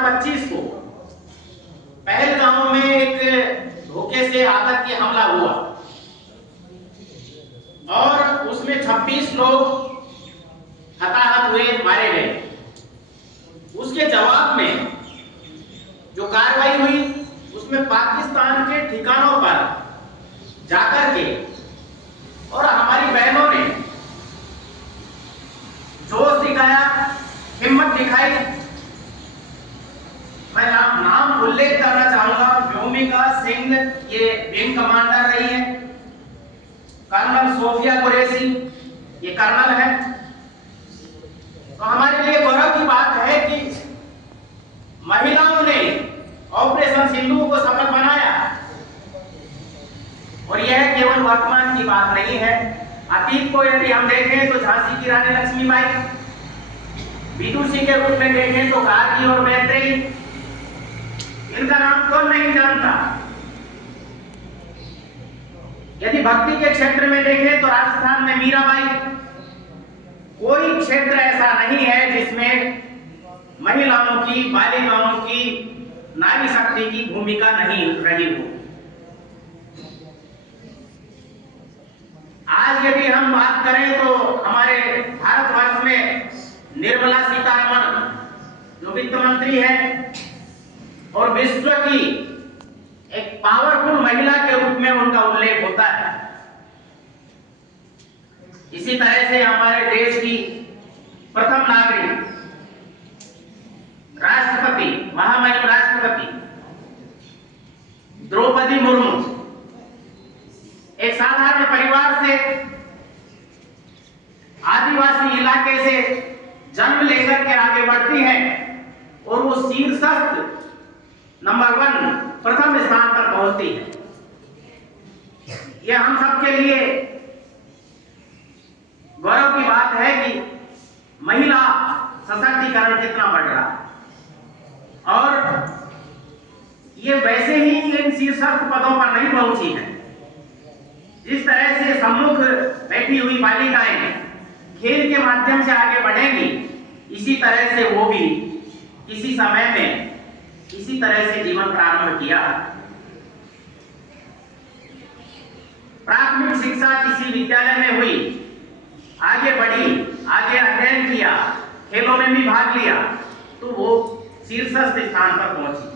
2025 को पहलगाम में एक धोखे से आतंकी हमला हुआ और उसमें 26 लोग हताहत हुए, मारे गए। उसके जवाब में जो कार्रवाई हुई उसमें पाकिस्तान के ठिकानों पर जाकर के और हमारी बहनों ने जोश दिखाया, हिम्मत दिखाई। मैं नाम उल्लेख करना चाहूंगा, व्योमिका सिंह ये विंग कमांडर रही है, कर्नल सोफिया कुरैशी ये कर्नल है। तो हमारे लिए गौरव की बात है कि महिलाओं ने ऑपरेशन सिंदूर को सफल बनाया। और यह केवल वर्तमान की बात नहीं है, अतीत को यदि हम देखें तो झांसी की रानी लक्ष्मीबाई, विदुषी के रूप में देखें तो गार्गी और मैत्रेयी, इनका नाम कौन नहीं जानता। यदि भक्ति के क्षेत्र में देखें तो राजस्थान में मीराबाई। कोई क्षेत्र ऐसा नहीं है जिसमें महिलाओं की, बालिकाओं की, नारी शक्ति की भूमिका नहीं रही हो। आज यदि हम बात करें तो हमारे भारतवर्ष में निर्मला सीतारमण जो वित्त मंत्री है और विश्व की एक पावरफुल महिला के रूप में उनका उल्लेख होता है। इसी तरह से हमारे देश की प्रथम नागरिक राष्ट्रपति, महामहिम राष्ट्रपति द्रौपदी मुर्मू एक साधारण परिवार से, आदिवासी इलाके से जन्म लेकर के आगे बढ़ती है और वो शीर्षस्थ नंबर 1 प्रथम स्थान पर पहुंचती है। यह हम सबके लिए गौरव की बात है कि महिला सशक्तिकरण कितना बढ़ रहा है। और ये वैसे ही इन शीर्षस्थ पदों पर नहीं पहुंची है। जिस तरह से सम्मुख बैठी हुई बालिकाएं खेल के माध्यम से आगे बढ़ेंगी, इसी तरह से वो भी किसी समय में इसी तरह से जीवन प्रारंभ किया। प्राथमिक शिक्षा किसी विद्यालय में हुई, आगे बढ़ी, आगे अध्ययन किया, खेलों में भी भाग लिया, तो वो शीर्षस्थ स्थान पर पहुंची।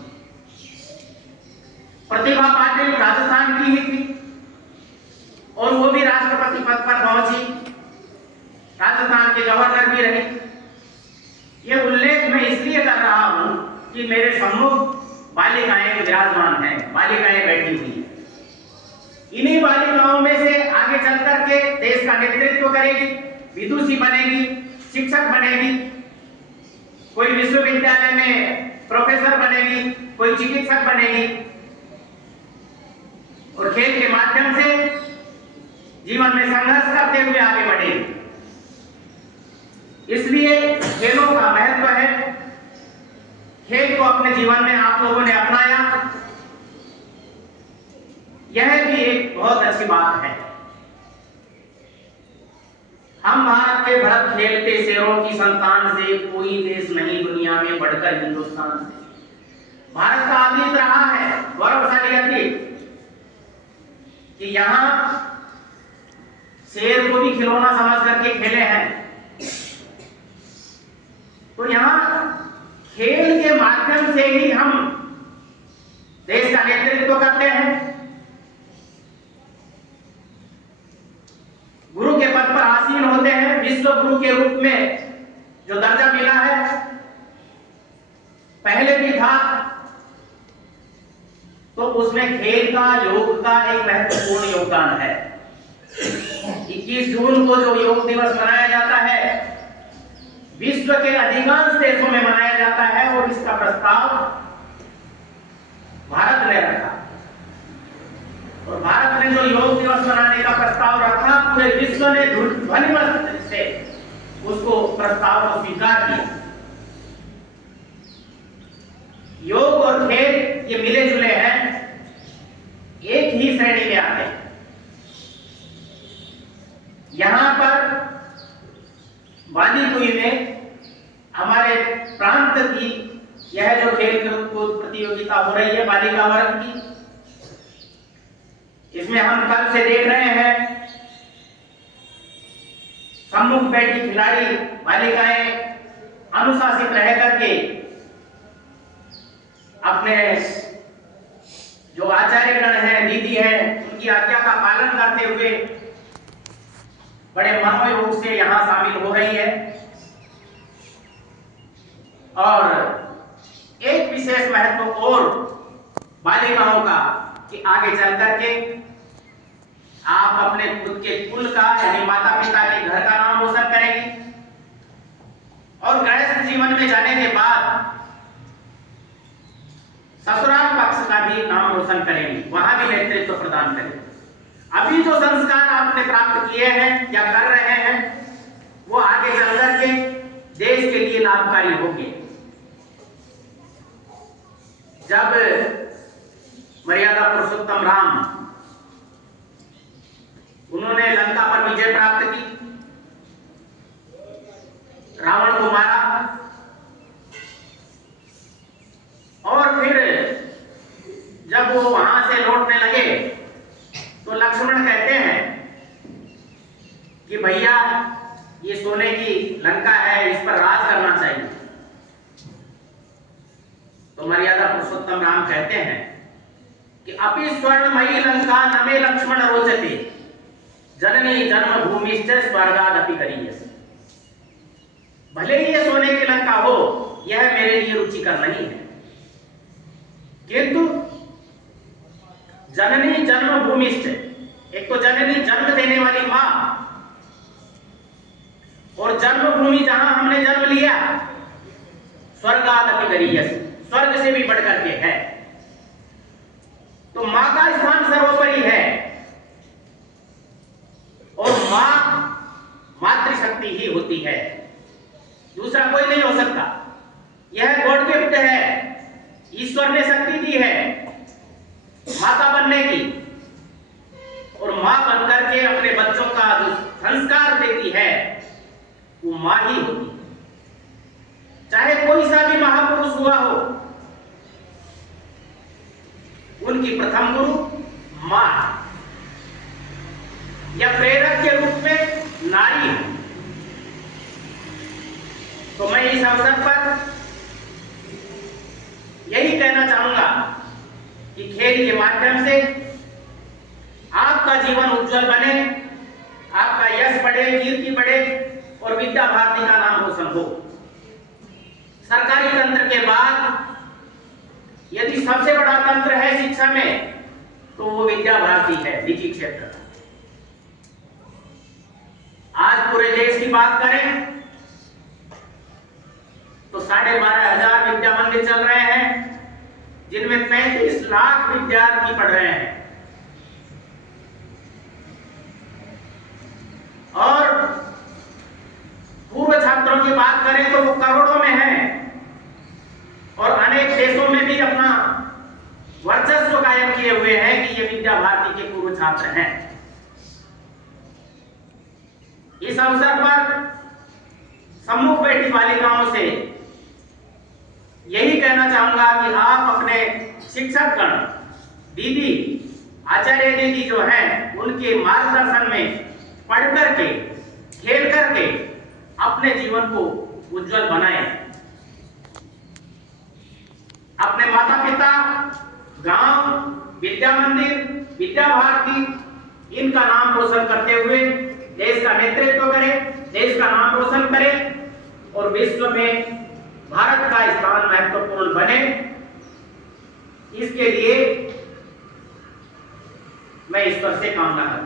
प्रतिभा पाटिल राजस्थान की ही थी और वो भी राष्ट्रपति पद पर पहुंची, राजस्थान के गवर्नर भी रही। ये उल्लेख मैं इसलिए कर रहा हूं कि मेरे सम्मुख बालिकाएं विराजमान हैं, बालिकाएं बैठी हुई हैं। इन्हीं बालिकाओं में से आगे चल करके देश का नेतृत्व करेगी, विदुषी बनेगी, शिक्षक बनेगी, कोई विश्वविद्यालय में प्रोफेसर बनेगी, कोई चिकित्सक बनेगी और खेल के माध्यम से जीवन में संघर्ष करते हुए आगे बढ़ेगी। इसलिए खेलों का महत्व है। खेल को अपने जीवन में आप लोगों ने अपनाया, यह भी एक बहुत अच्छी बात है। हम भारत के भरत खेलते शेरों की संतान से, कोई देश नहीं दुनिया में बढ़कर हिंदुस्तान से। भारत का अतीत रहा है गौरवशाली अतीत कि यहाँ शेर को भी खिलौना समझ करके खेले हैं। तो यहाँ खेल के माध्यम से ही हम देश का नेतृत्व करते हैं। गुरु के पद पर आसीन होते हैं। विश्व गुरु के रूप में जो दर्जा मिला है, पहले भी था, तो उसमें खेल का, योग का एक महत्वपूर्ण योगदान है। 21 जून को जो योग दिवस मनाया जाता है, विश्व के अधिकांश देशों में मनाया जाता है और इसका प्रस्ताव भारत ने रखा। और भारत ने जो योग दिवस मनाने का प्रस्ताव रखा, पूरे विश्व ने ध्वनिमत से उसको प्रस्ताव को स्वीकार किया। योग और खेल ये मिले जुले हैं, एक ही श्रेणी में आते हैं। यहां पर बालीकुई में हमारे प्रांत की यह जो खेल कूद प्रतियोगिता हो रही है बालिका वर्ग की, इसमें हम कल से देख रहे हैं सम्मुख बैठी खिलाड़ी बालिकाएं अनुशासित रह करके अपने जो आचार्यगण हैं, दीदी हैं, उनकी आज्ञा का पालन करते हुए बड़े मनोयोग से यहाँ शामिल हो रही है। और एक विशेष महत्व और बालिकाओं का कि आगे चल करके आप अपने खुद के कुल का यानी माता पिता के घर का नाम रोशन करेंगी और गृहस्थ जीवन में जाने के बाद ससुराल पक्ष का भी नाम रोशन करेंगी, वहां भी नेतृत्व प्रदान करेंगे। अभी जो संस्कार आपने प्राप्त किए हैं या कर रहे हैं वो आगे चल करके देश के लिए लाभकारी होंगे। जब मर्यादा पुरुषोत्तम राम उन्होंने लंका पर विजय प्राप्त की, रावण को मारा और फिर जब वो वहां से लौटने लगे तो लक्ष्मण कहते हैं कि भैया ये सोने की लंका है, इस पर राज करना चाहिए। तो मर्यादा पुरुषोत्तम राम कहते हैं कि अपि स्वर्णमयी लंका नमे लक्ष्मण रोचते जननी जन्मभूमिश्च स्वर्गादपि करीयसी। भले ही ये सोने की लंका हो, यह मेरे लिए रुचिकर नहीं है, किंतु जननी जन्मभूमिश्च, एक तो जननी जन्म देने वाली मां और जन्मभूमि जहां हमने जन्म लिया स्वर्गादपि करीयसी, स्वर्ग से भी बढ़कर के है। तो मां का स्थान सर्वोपरि है और मां मातृशक्ति ही होती है, दूसरा कोई नहीं हो सकता। यह गॉड गिफ्ट है, ईश्वर ने शक्ति दी है माता बनने की, और मां बनकर के अपने बच्चों का जो संस्कार देती है वो मां ही होती है। चाहे कोई सा भी महापुरुष हुआ हो, उनकी प्रथम गुरु मां या प्रेरक के रूप में नारी है। तो मैं इस अवसर पर यही कहना चाहूंगा कि खेल के माध्यम से आपका जीवन उज्जवल बने, आपका यश बढ़े, कीर्ति बढ़े और विद्या भारती का नाम रोशन हो। सरकारी तंत्र के बाद यदि सबसे बड़ा तंत्र है शिक्षा में तो वो विद्या भारती है निजी क्षेत्र का। आज पूरे देश की बात करें तो 12,500 विद्या मंदिर चल रहे हैं, जिनमें 35 लाख विद्यार्थी पढ़ रहे हैं। और पूर्व छात्रों की बात करें तो वो करोड़ों में हैं और अनेक देशों में भी अपना वर्चस्व कायम किए हुए हैं कि ये विद्या भारती के पूर्व छात्र हैं। इस अवसर पर सम्मुख बैठी बालिकाओं से यही कहना चाहूंगा कि आप अपने शिक्षकगण, दीदी, आचार्य दीदी जो हैं, उनके मार्गदर्शन में पढ़ करके, खेल करके अपने जीवन को उज्जवल बनाएं। अपने माता पिता, गांव, विद्या मंदिर, विद्या भारती, इनका नाम रोशन करते हुए देश का नेतृत्व करें, देश का नाम रोशन करें और विश्व में भारत का स्थान महत्वपूर्ण बने। इसके लिए मैं ईश्वर से कामना करता हूं।